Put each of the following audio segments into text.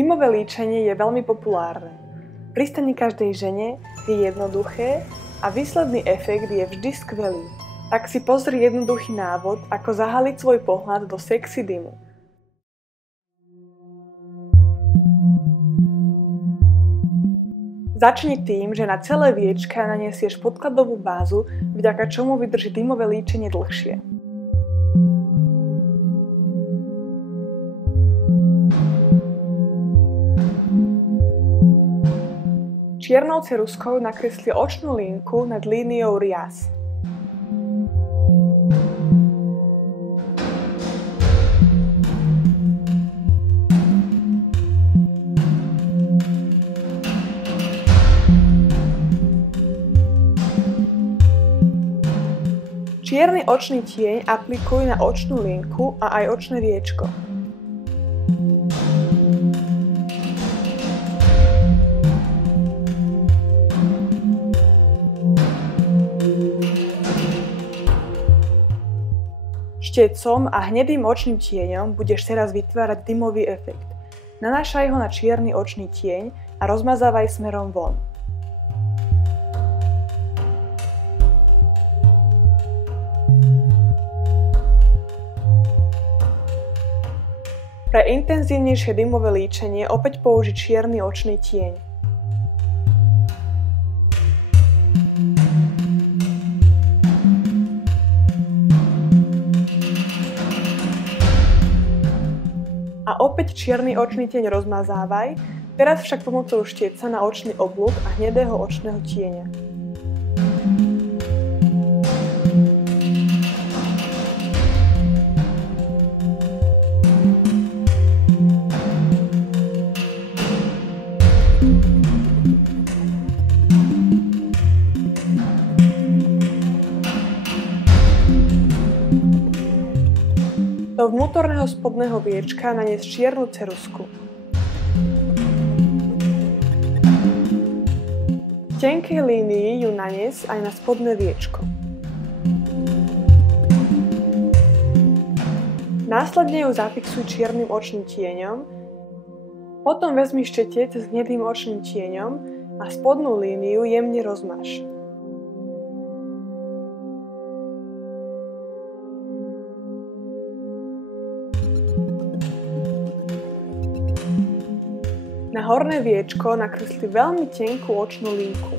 Dymové líčenie je veľmi populárne. Pristane každej žene je jednoduché a výsledný efekt je vždy skvelý. Tak si pozri jednoduchý návod, ako zahaliť svoj pohľad do sexy dymu. Začni tým, že na celé viečka naniesieš podkladovú bázu, vďaka čomu vydrží dymové líčenie dlhšie. Čiernou ceruzkou nakresli očnú linku nad líniou rias. Čierny očný tieň aplikuj na očnú linku a aj očné viečko. Štecom a hnedým očným tieňom budeš teraz vytvárať dymový efekt. Nanášaj ho na čierny očný tieň a rozmazávaj smerom von. Pre intenzívnejšie dymové líčenie opäť použi čierny očný tieň. A opäť čierny očný tieň rozmazávaj, teraz však pomocou štieca na očný oblúk a hnedého očného tieňa. Do vnútorného spodného viečka nanies čiernu ceruzku. V tenkej línii ju nanies aj na spodné viečko. Následne ju zafixuj čiernym očným tieňom, potom vezmi štetec s hnedým očným tieňom a spodnú líniu jemne rozmaž. Na horné viečko nakresli veľmi tenkú očnú linku.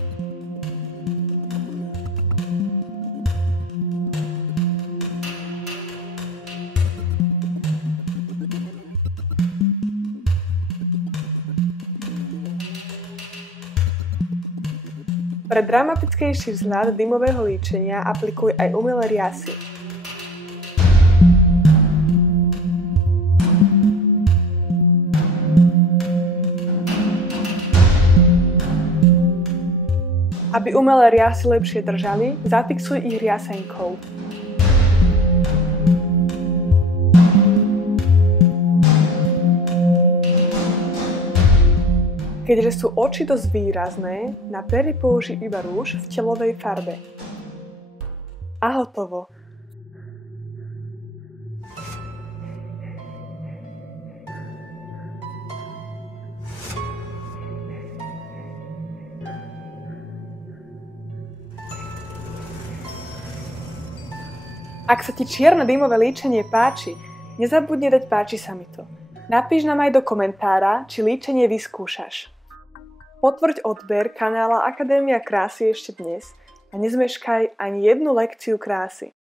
Pre dramatickejší vzhľad dymového líčenia aplikuj aj umelé riasy. Aby umelé riasy lepšie držali, zafixuj ich riasenkou. Keďže sú oči dosť výrazné, na pery použij iba rúž v telovej farbe. A hotovo! Ak sa ti čierne dymové líčenie páči, nezabudni dať páči sa mi to. Napíš nám aj do komentára, či líčenie vyskúšaš. Potvrď odber kanála Akadémia krásy ešte dnes a nezmeškaj ani jednu lekciu krásy.